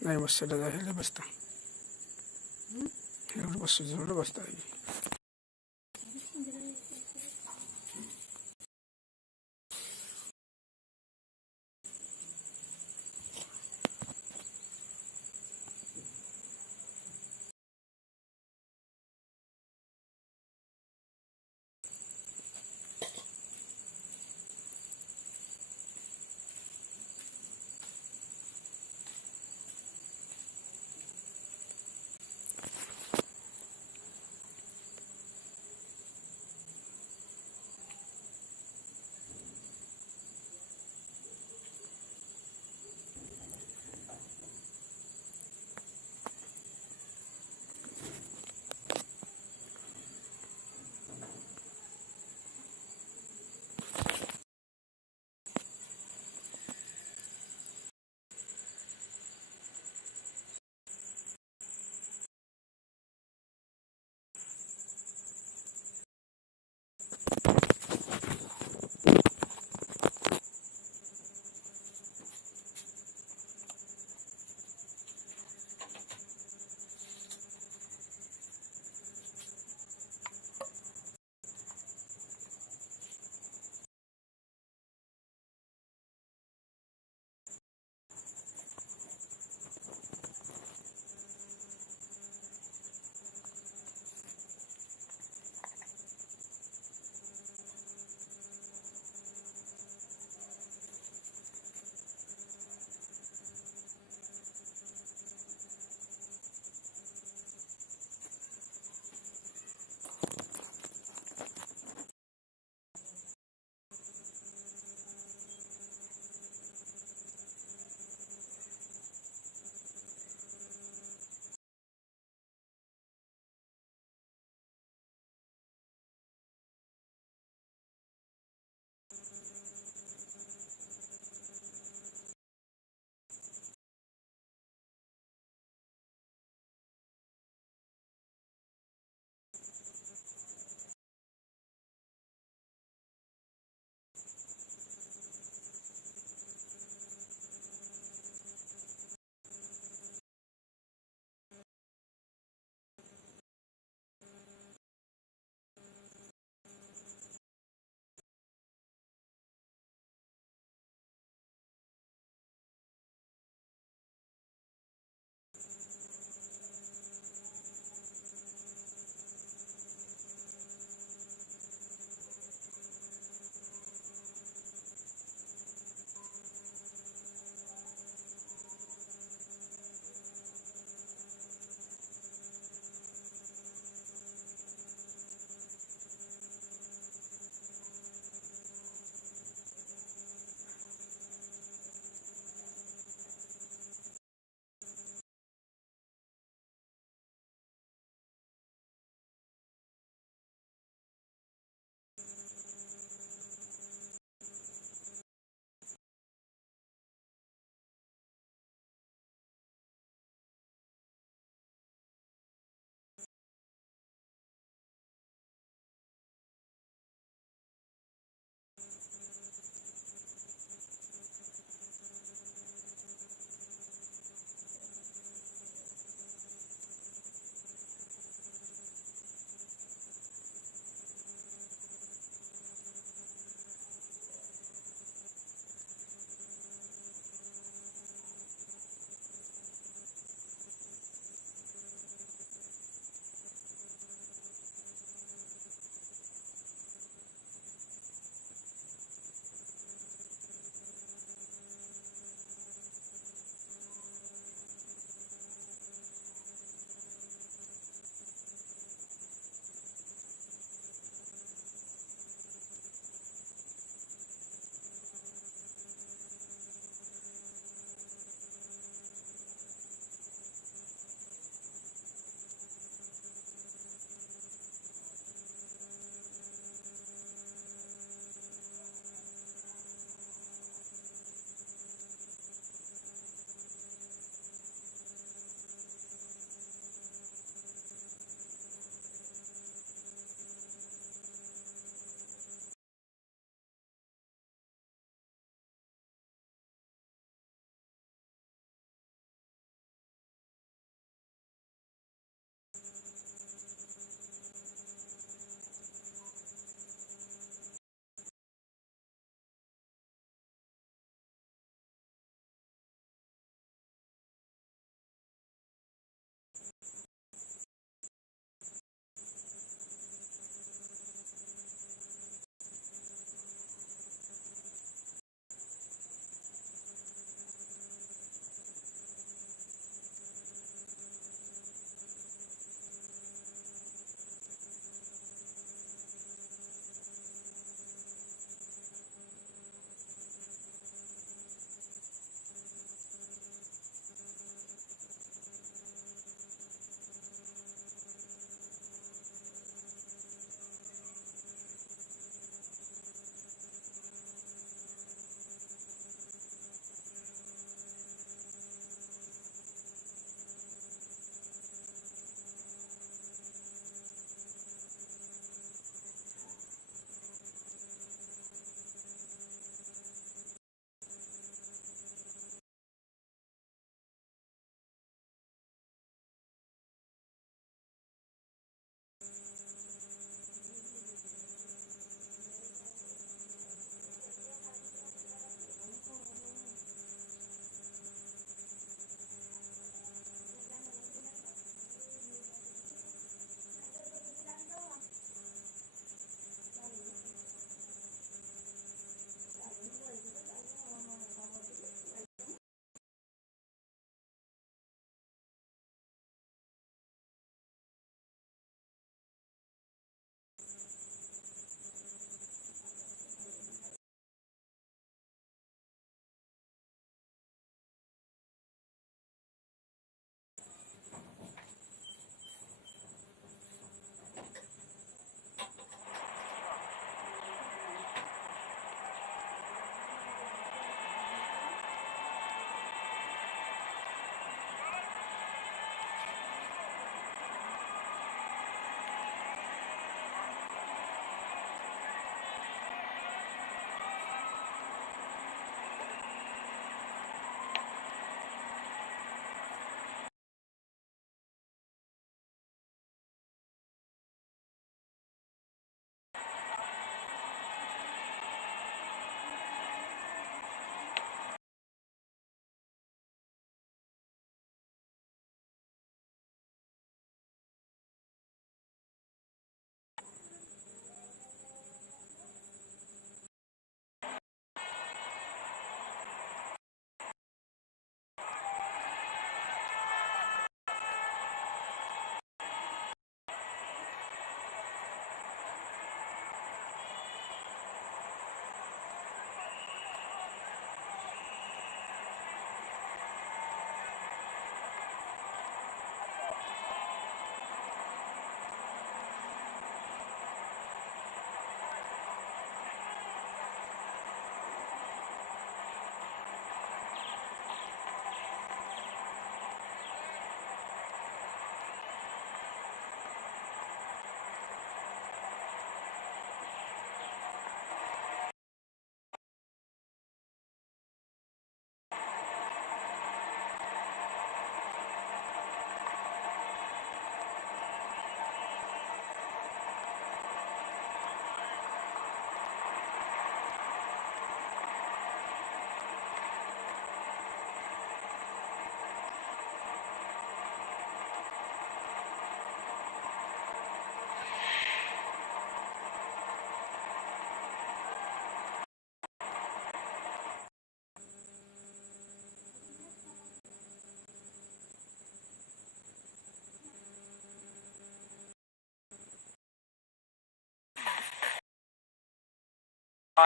नाही बसता ह्याला बसता एवढं बसतो जेवढं बसता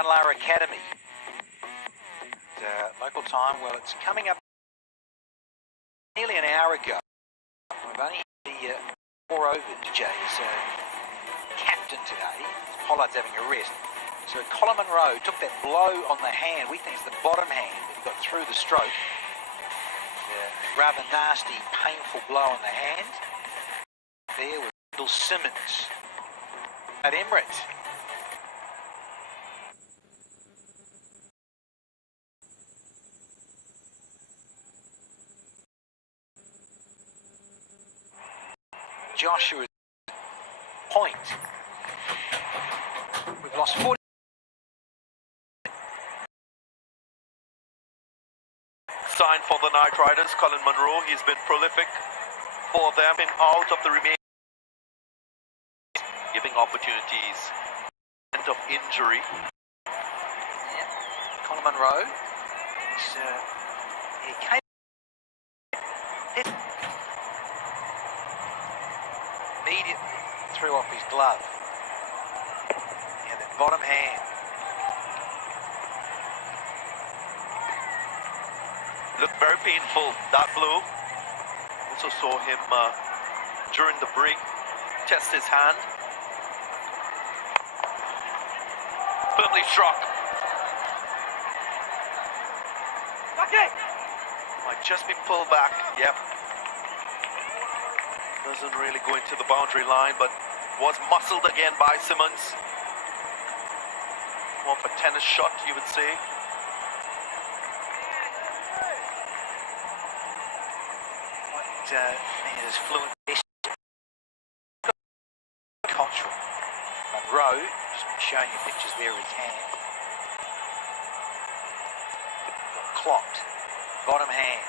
Academy. Local time, well, it's coming up nearly an hour ago. We've only had the 4 overs. Jay's captain today. Pollard's having a rest. So Colin Munro took that blow on the hand. We think it's the bottom hand that got through the stroke. Rather nasty, painful blow on the hand. There was Bill Simmons at Emirates. Joshua's point. We've lost 40. Sign for the Knight Riders, Colin Munro. He's been prolific for them in out of the remaining, giving opportunities. End of injury. Yeah. Colin Munro. He came. Immediately threw off his glove. Yeah, that bottom hand. Looked very painful, that blow. Also saw him during the break test his hand. Firmly struck. Okay. Might just be pulled back. Yep. Doesn't really go into the boundary line, but was muscled again by Simmons. More of a tennis shot, you would say. His fluent cultural. Munro, just showing you pictures there of his hand. Got clocked. Bottom hand.